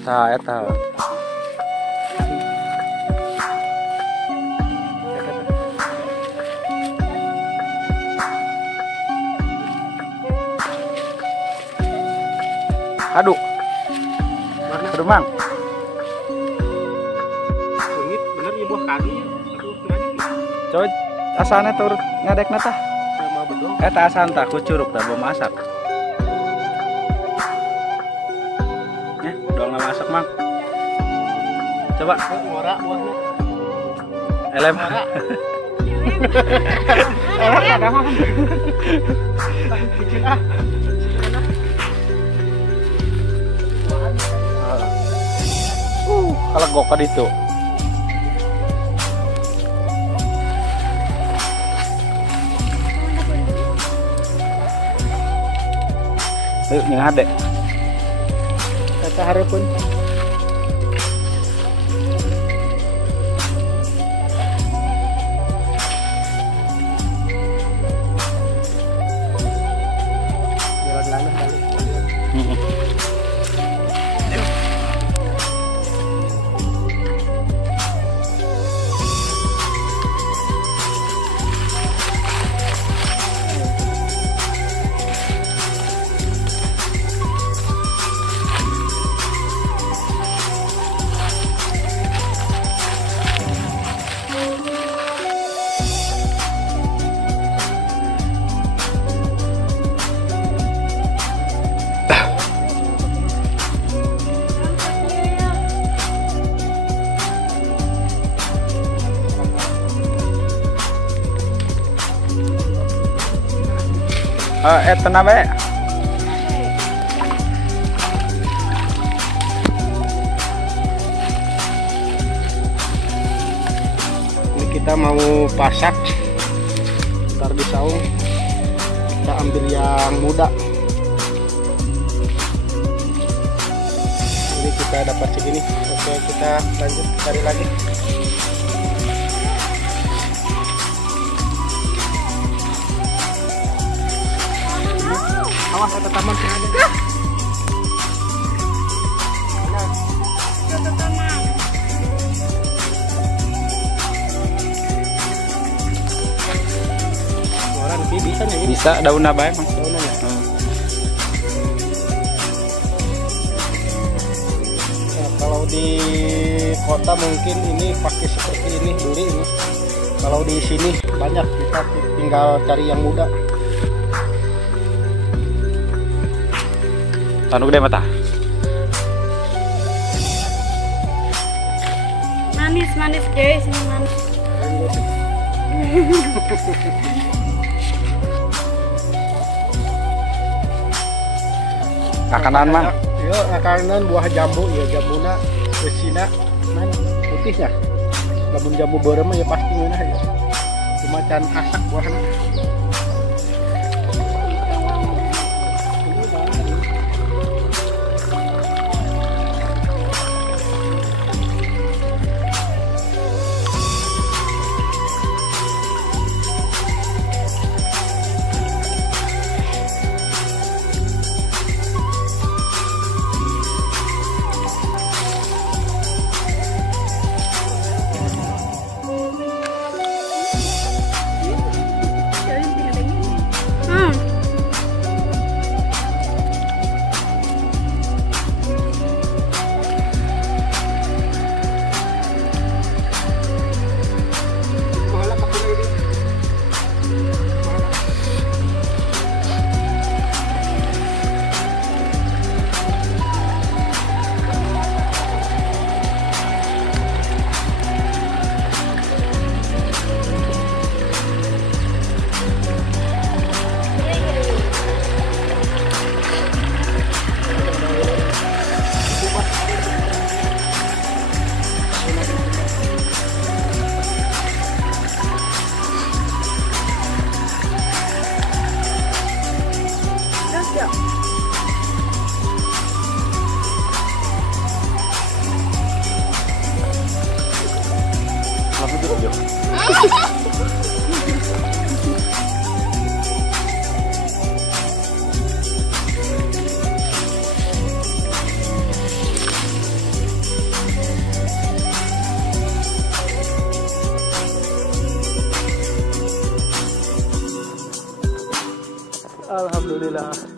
Tah eta. Aduh. Aduh, Mang. Sengit bener ya buah kaki ya. Aduh, Coba asana turut ngadekna tah. sama bedong. Eta asan tah ku curug tah belum masak. Ya, doang masak, Mang. Coba Ngora buahnya. elem. Orang ada mah. Bikin ah. Kalau gok itu. Ayo yang ada. Kata harapun. Jalan-jalan kali. Tenang bae. Ini kita mau pasak. Ntar di saung kita ambil yang muda. Ini kita dapat segini. Oke, kita lanjut cari lagi. Awas ada taman yang ada. Orang bisa nih. Bisa daun apa emang? Daunnya. Nah, kalau di kota mungkin ini pakai seperti ini duri ini. Kalau di sini banyak, kita tinggal cari yang muda. Tanu gede mata. Manis guys, ini manis. Kakanan Mang. Yo, kakanan buah jambu ya, jambuna resina man putih ya. Lamun jambu beureum ya pasti ngeunah ya. Cuma can asak buahna. Alhamdulillah.